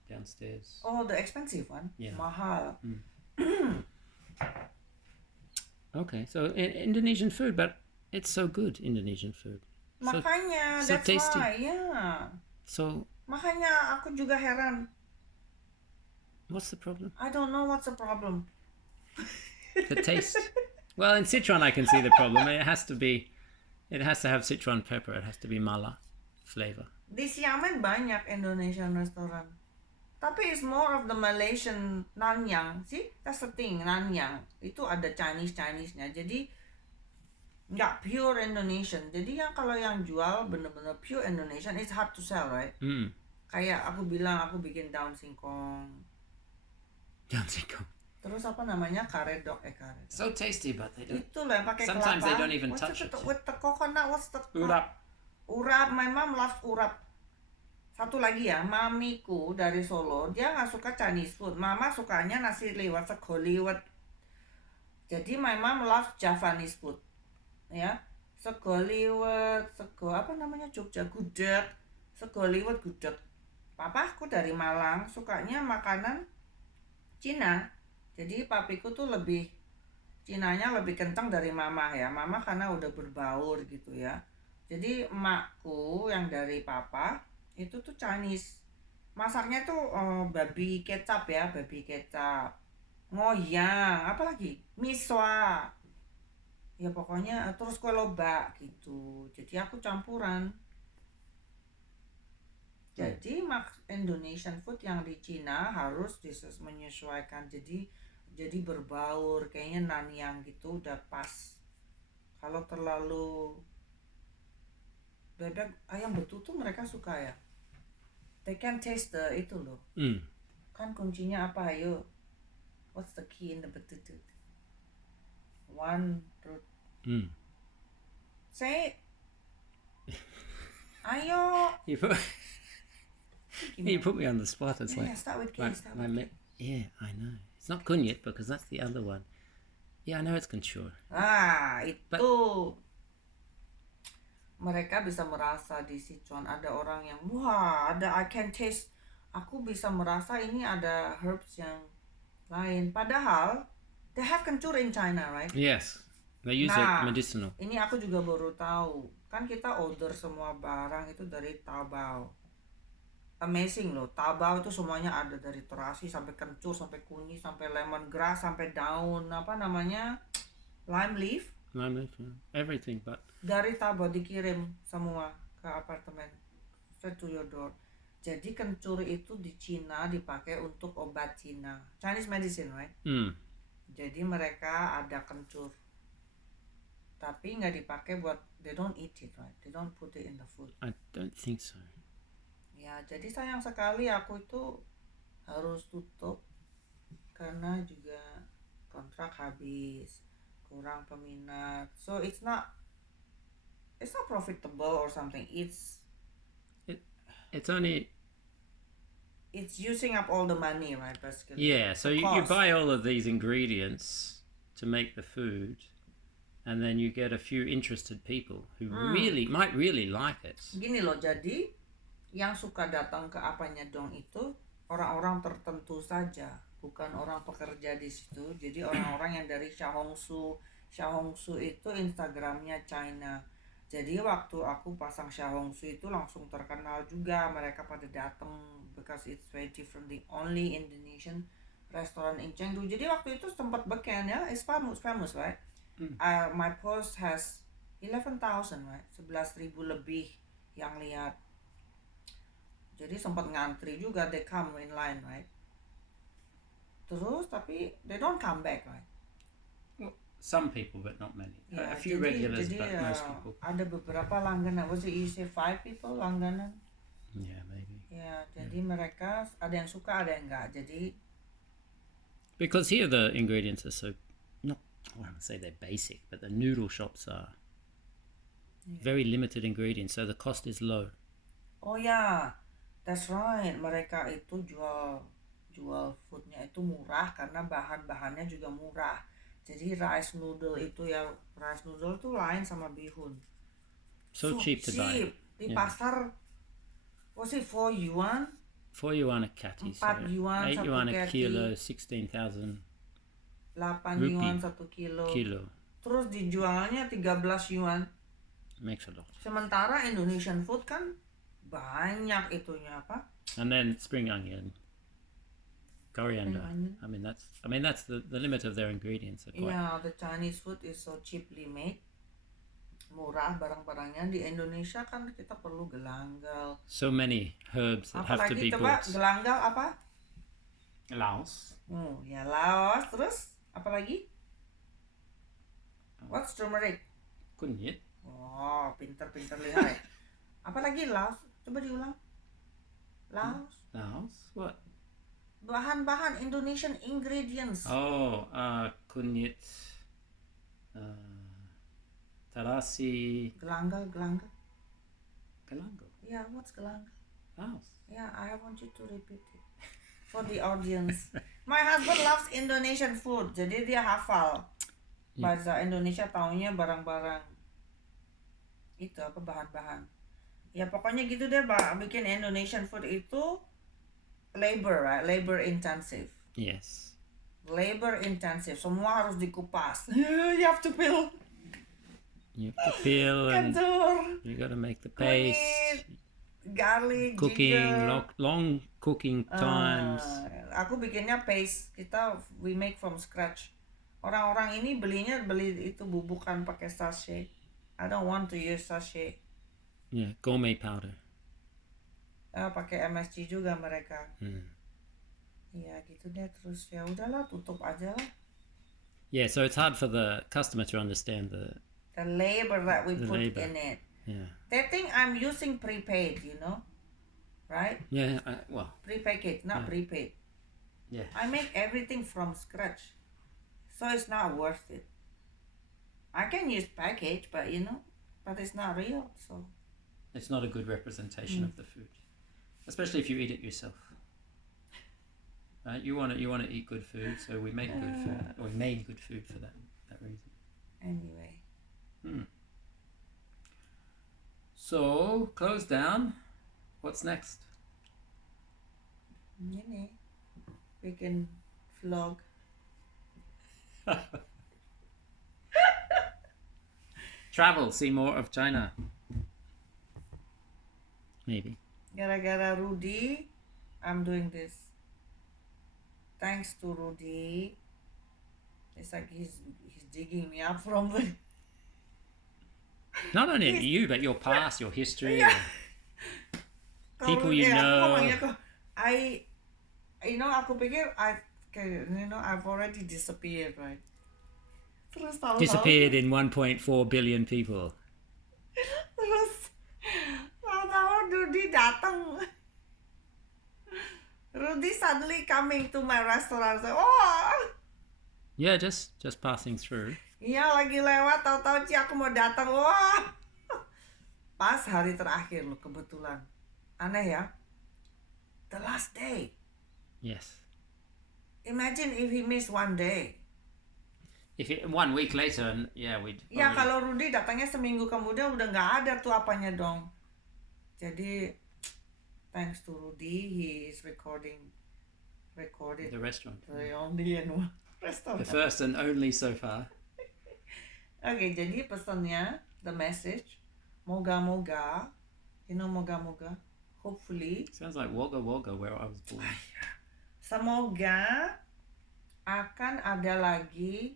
downstairs. Oh, the expensive one? Yeah. Mahal. Okay, so Indonesian food, but it's so good, Indonesian food. Makanya, so that's tasty. why, yeah. So Makanya aku juga heran. what's the problem? I don't know what's the problem. The taste. Well, in Sichuan, I can see the problem. It has to have Sichuan pepper. It has to be mala flavor. Di Xiamen banyak Indonesian restoran. Tapi it's more of the Malaysian Nanyang. See, that's the thing, Nanyang. Itu ada Chinese-nya. Jadi nggak pure Indonesian. Jadi kalau yang jual bener-bener pure Indonesian, it's hard to sell, right? Kayak aku bilang aku bikin daun singkong. Daun singkong. Terus apa namanya, karedok. So tasty, but they don't. Itu lah yang pakai kelapa. Sometimes they don't even touch it. With the coconut, what's the Urap. Urap, my mom loves urap. Satu lagi ya, mamiku dari Solo, dia nggak suka Chinese food. Mama sukanya nasi liwet, sego liwet. Jadi my mom loves Javanese food. Ya, sego liwet, sego apa namanya, Jogja gudeg, sego liwet gudeg. Papaku dari Malang sukanya makanan Cina. Jadi papiku tuh lebih Cinanya lebih kencang dari mama ya. Mama karena udah berbaur gitu ya. Jadi emakku yang dari papa itu tuh Chinese. Masaknya tuh babi kecap ya, babi kecap. Ngoyang, apalagi miswa. Ya pokoknya terus kue lobak gitu. Jadi aku campuran. Jadi Indonesian food yang di Cina harus menyesuaikan. Jadi berbaur, kayaknya Nanyang gitu udah pas. Kalau terlalu bebek ayam betutu mereka suka ya. They can taste itu loh. Kan kuncinya apa, ayo? What's the key in the betutu? One root. Say, ayo. You put me on the spot. It's like Start with K. yeah, I know. It's not kunyit because that's the other one. Yeah, I know it's kencur. Itu mereka bisa merasa di Sichuan ada orang yang I can taste. Aku bisa merasa ini ada herbs yang lain. Padahal they have kencur in China, right? Yes, they use it medicinal. Ini aku juga baru tahu. Kan kita order semua barang itu dari Taobao. Amazing loh, Taobao itu semuanya ada, dari terasi sampai kencur, sampai kunyit, sampai lemongrass, sampai daun apa namanya, lime leaf, everything. But dari Taobao dikirim semua ke apartemen, straight to your door. Jadi kencur itu di Cina dipakai untuk obat Cina, Chinese medicine, right? Jadi mereka ada kencur, tapi nggak dipakai buat, they don't eat it, right? They don't put it in the food. I don't think so. Ya, jadi sayang sekali aku itu harus tutup karena juga kontrak habis, kurang peminat. So it's not profitable or something. It's using up all the money, right? Basically. Yeah, so you buy all of these ingredients to make the food, and then you get a few interested people who might really like it. Gini loh, jadi yang suka datang ke apanya dong itu orang-orang tertentu saja, bukan orang pekerja di situ. Jadi orang-orang yang dari Xiaohongshu itu Instagramnya China. Jadi waktu aku pasang Xiaohongshu itu langsung terkenal juga, mereka pada datang because it's very different, the only Indonesian restaurant in Chengdu. Jadi waktu itu sempat beken ya, it's famous, right? My post has 11,000, right? 11,000 lebih yang lihat. Jadi sempat ngantri juga, they come in line, right? Terus tapi they don't come back, right? Well, some people, but not many. Yeah, a few regulars, but most people. Ada beberapa langganan. Was it you say 5 people langganan? Yeah, maybe. Ya, jadi mereka ada yang suka, ada yang enggak. Jadi because here the ingredients are so I wouldn't say they're basic, but the noodle shops are very limited ingredients, so the cost is low. Oh ya. That's right, mereka itu jual foodnya itu murah karena bahan-bahannya juga murah. Jadi rice noodle itu lain sama bihun. So cheap to buy. Di pasar, was it 4 yuan? 4 yuan a catty, 4 yuan 8 yuan a catty, kilo, 16,000 8 yuan 1 kilo. Terus dijualnya 13 yuan. makes a lot. Sementara Indonesian food kan banyak itunya apa? And then spring onion, coriander. Spring onion. I mean that's the limit of their ingredients. Are quite, Yeah, the Chinese food is so cheaply made. Murah barang-barangnya. Di Indonesia kan kita perlu gelanggal. so many herbs that have to Apalagi be coba bought. gelanggal apa? Laos. Ya Laos. Terus apalagi? What's turmeric? Kunyit. Oh, pinter-pinter lihai. Apalagi Laos? Coba diulang. Laos. Laos. What? Bahan-bahan Indonesian ingredients. Oh, kunyit. Tarasi. Gelanggal. Galango. Yeah, what's gelanggal? Laos. Yeah, I want you to repeat it for the audience. My husband loves Indonesian food, jadi dia hafal bahasa Indonesia, taunya barang-barang itu apa bahan-bahan. Ya pokoknya gitu deh, bikin Indonesian food itu labor, right? Labor intensive. Yes. Labor intensive. Semua harus dikupas. You have to peel. You have to peel and Kencur. you got to make the paste. Kunyit, garlic, Cooking, ginger. long cooking times. Aku bikinnya paste. We make from scratch. Orang-orang ini beli itu bubukan pakai sachet. I don't want to use sachet. Yeah, gourmet powder. Pakai MSG juga mereka. Mm. Ya gitu deh, terus ya udahlah, tutup aja lah. Yeah, so it's hard for the customer to understand the labor that we put labor. in it. yeah. They think I'm using prepaid, right? Yeah, Prepackaged, not prepaid. yeah. I make everything from scratch, so it's not worth it. I can use package, but it's not real, so. It's not a good representation of the food, especially if you eat it yourself. Right? You want to eat good food, so we make good food, or we made good food for that reason. Anyway. So close down. What's next? Ini bikin vlog. Travel, see more of China. Maybe. Gara-gara Rudy, I'm doing this. Thanks to Rudy. It's like he's digging me up from the. Not only you, but your past, your history. Yeah. People you know. Aku pikir I've already disappeared, right? Terus tahu-tahu Disappeared in 1.4 billion people. Terus tahu-tahu Rudy datang. Rudy suddenly coming to my restaurant. So, Yeah, just passing through. Iya lagi lewat, tahu-tahu aku mau datang. Wah, pas hari terakhir loh kebetulan. Aneh ya. The last day. Yes. Imagine if he missed one day. If 1 week later, we'd. Ya kalau Rudy datangnya seminggu kemudian udah nggak ada tuh apanya dong. Jadi thanks to Rudy, he is recorded the restaurant. the only and one restaurant. The first and only so far. Oke, jadi pesannya, the message, moga-moga, moga-moga, hopefully, Sounds like Wagga Wagga where I was born. semoga akan ada lagi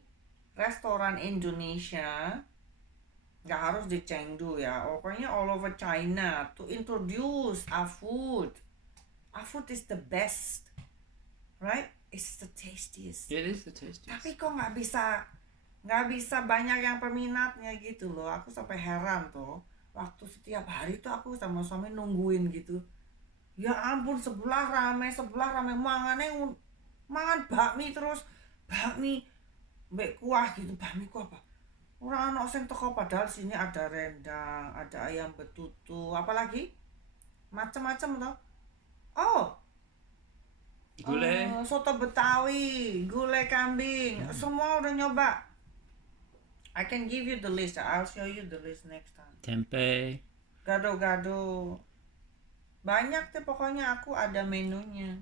restoran Indonesia, nggak harus di Chengdu ya, pokoknya all over China to introduce our food. Our food is the best, right? It's the tastiest. It is the tastiest. Tapi kok nggak bisa banyak yang peminatnya gitu loh. Aku sampai heran tuh. Waktu setiap hari tuh aku sama suami nungguin gitu. Ya ampun, sebelah rame mangan bakmi terus. Bakmi mbek kuah gitu. Bakmi kuah apa? Ora ono sing teko, padahal sini ada rendang, ada ayam betutu, apalagi macam-macam toh. Gulai. Soto Betawi, gulai kambing, semua udah nyoba. I can give you the list. I'll show you the list next time. Tempe. Gado-gado. Banyak deh pokoknya, aku ada menunya.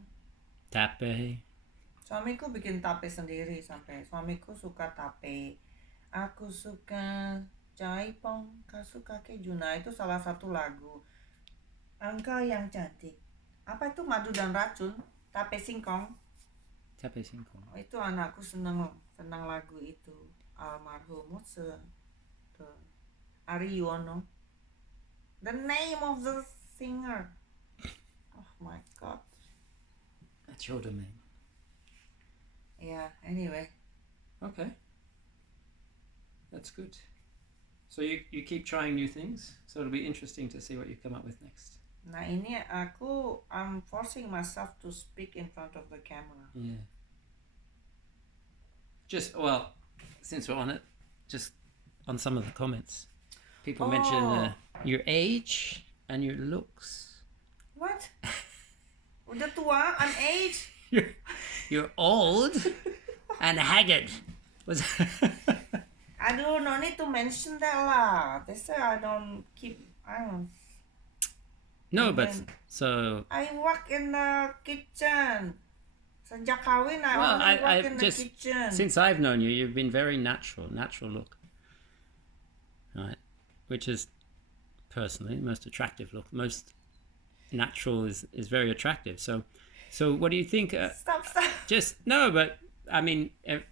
Tape. Suamiku bikin tape sendiri, sampai suamiku suka tape. Aku suka Jaipong Kasukake Juna itu salah satu lagu. Engkau yang cantik. Apa itu madu dan racun? Tape singkong. Tape singkong. Oh, itu anakku senang lagu itu. Almarhum tuh, Ari Yuwono. The name of the singer. Oh my god. That's your domain. Yeah, anyway. Okay. That's good. So you keep trying new things. So it'll be interesting to see what you come up with next. Nah ini I'm forcing myself to speak in front of the camera. Yeah. Just, well, since we're on it, just on some of the comments, people mention your age and your looks. What? Udah tua, I'm age. You're old and haggard. Was Aduh, no need to mention that lah. They say I don't. No, And but then- so I work in the kitchen. Sejak kawin, I well, only work I in the just kitchen. since I've known you, you've been very natural look, right? Which is personally the most attractive look. Most natural is very attractive. So what do you think? Stop. Just no, but I mean, there's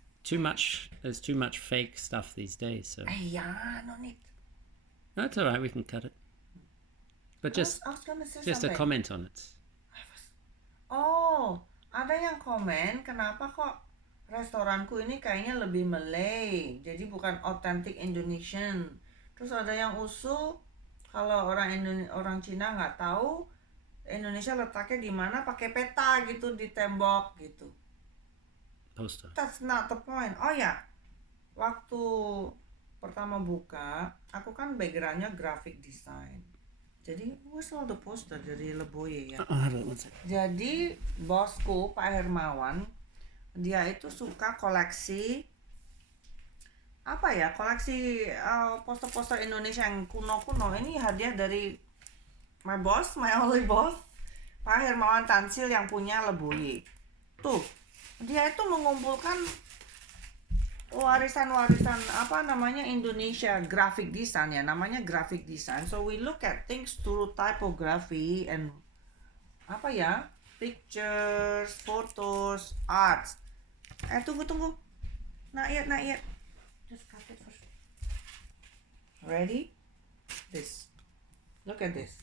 too much fake stuff these days. So Yeah, no need. that's all right. We can cut it. But just I was gonna say just a something. comment on it. Oh, ada yang komen kenapa kok restoranku ini kayaknya lebih Malay, jadi bukan authentic Indonesian. Terus ada yang usul kalau orang Cina nggak tahu Indonesia letaknya di mana, pakai peta gitu di tembok gitu. Poster. That's not the point. Oh ya, waktu pertama buka, aku kan backgroundnya graphic design. Jadi where's all the poster dari Leboye ya. I'll have it one second. Jadi bosku Pak Hermawan, dia itu suka koleksi koleksi poster-poster Indonesia yang kuno-kuno. Ini hadiah dari my only boss, Pak Hermawan Tansil yang punya Leboye. Tuh, dia itu mengumpulkan warisan-warisan Indonesia graphic design ya, namanya graphic design. So we look at things through typography and pictures, photos, arts. Tunggu. Not yet. Just cut it first. Ready? This. Look at this.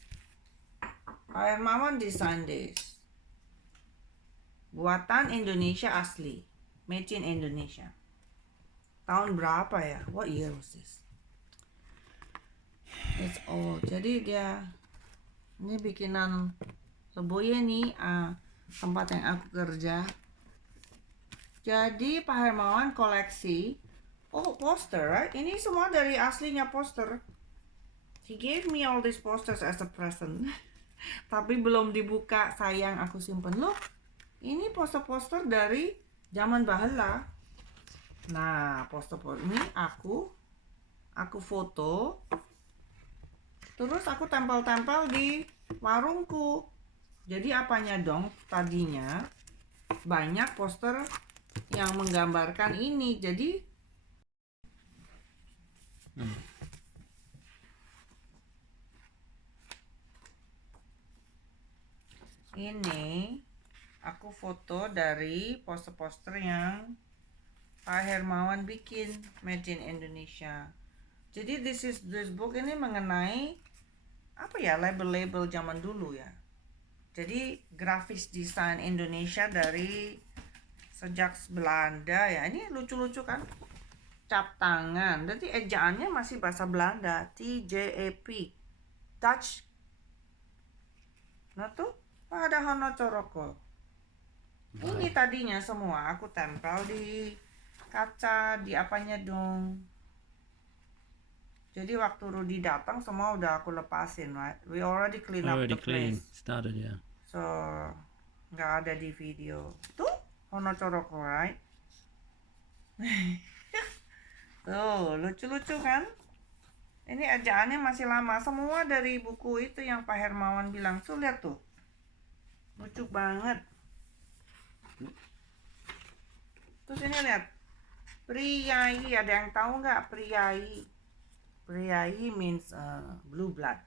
Pak Hermawan design this. Buatan Indonesia asli. Made in Indonesia. Tahun berapa ya? What year was this? It's old. Jadi ini bikinan Leboye nih, tempat yang aku kerja. Jadi Pak Hermawan koleksi poster, right? Ini semua dari aslinya poster. He gave me all these posters as a present. Tapi belum dibuka, sayang, aku simpen. Look, ini poster-poster dari zaman baheula. Nah, poster ini aku foto, terus aku tempel-tempel di warungku. Jadi apanya dong, tadinya banyak poster yang menggambarkan ini. Jadi ini aku foto dari poster-poster yang Pak Hermawan bikin, made in Indonesia. Jadi this book ini mengenai label-label zaman dulu ya. Jadi grafis desain Indonesia dari sejak Belanda ya. Ini lucu-lucu kan, cap tangan. Jadi ejaannya masih bahasa Belanda, TJAP, Dutch. Nah tuh ada Hono Coroko. Ini tadinya semua aku tempel di kaca, di apanya dong. Jadi waktu Rudy datang semua udah aku lepasin, right? We already clean up the place. Started, yeah. So nggak ada di video. Tuh Hono Coroko, right? Tuh lucu-lucu kan? Ini ejaannya masih lama. Semua dari buku itu yang Pak Hermawan bilang. Tuh lihat tuh, lucu banget. Terus ini lihat, Priai, ada yang tahu nggak Priai? Priai means blue blood.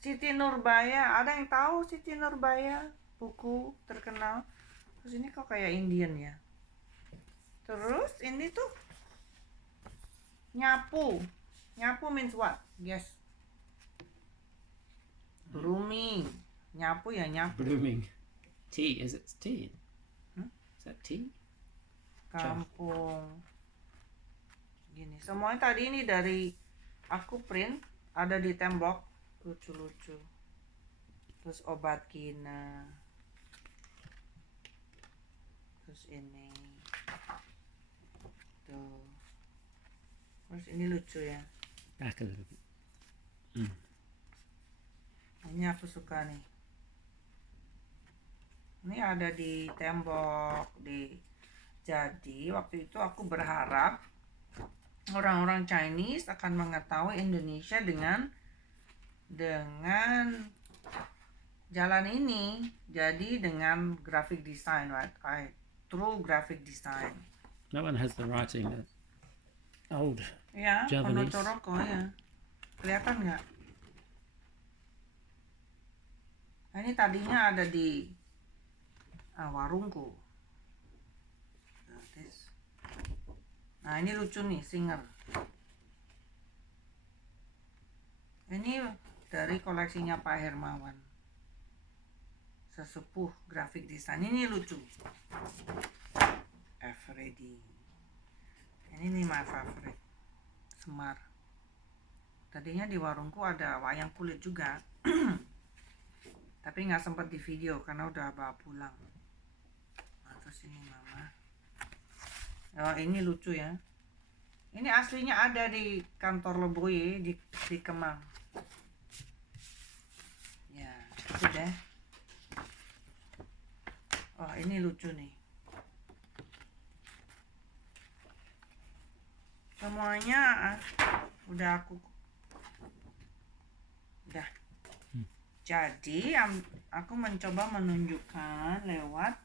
Siti Nurbaya, ada yang tahu Siti Nurbaya? Buku terkenal. Terus ini kok kayak Indian ya. Terus ini tuh nyapu. Nyapu means what? Guess. Brooming. Nyapu ya nyapu. Blooming. Tea. Is it tea? Is that tea? Kampung. Gini. Semuanya tadi ini dari aku print. Ada di tembok. Lucu-lucu. Terus obat kina. Terus ini. Tuh. Terus ini lucu ya. Back a little bit. Ini aku suka nih. Ini ada di tembok Jadi waktu itu aku berharap orang-orang Chinese akan mengetahui Indonesia dengan jalan ini. Jadi dengan graphic design, right? Through graphic design. That one has the writing. Old. Ya, Javanese. Ponorogo ya. Kelihatan nggak? Nah, ini tadinya ada di warungku. Nah, ini lucu nih, Singer. Ini dari koleksinya Pak Hermawan. Sesepuh grafik desain. Ini lucu. Everyday. Ini nih my favorite. Semar. Tadinya di warungku ada wayang kulit juga. Tapi nggak sempat di video karena udah bawa pulang. Nah, terus ini mama. Oh, ini lucu ya. Ini aslinya ada di kantor Leboye di Kemang. Ya, itu deh. Oh, ini lucu nih. Semuanya udah Jadi aku mencoba menunjukkan lewat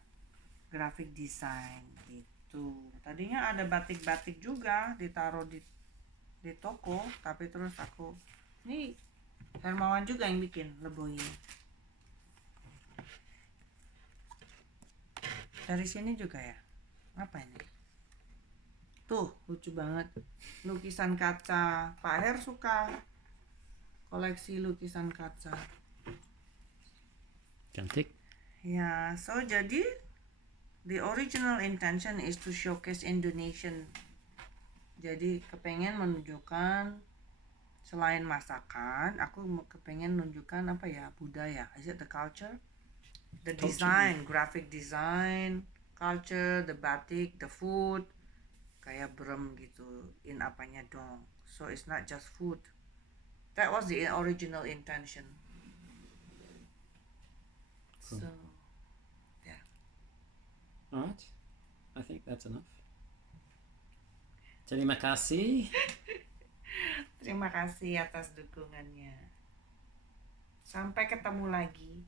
graphic design gitu. Tadinya ada batik-batik juga ditaruh di toko, tapi terus ini Hermawan juga yang bikin Leboye. Dari sini juga ya. Apa ini? Tuh, lucu banget. Lukisan kaca. Pak Her suka koleksi lukisan kaca. Cantik. Ya, so jadi the original intention is to showcase Indonesian. Jadi kepengen menunjukkan selain masakan, aku kepengen menunjukkan apa ya, budaya. Is it the culture? The design, graphic design, culture, the batik, the food. Kayak brem gitu, in apanya dong. So it's not just food. That was the original intention. Cool. So, yeah. All right. I think that's enough. Terima kasih. Terima kasih atas dukungannya. Sampai ketemu lagi.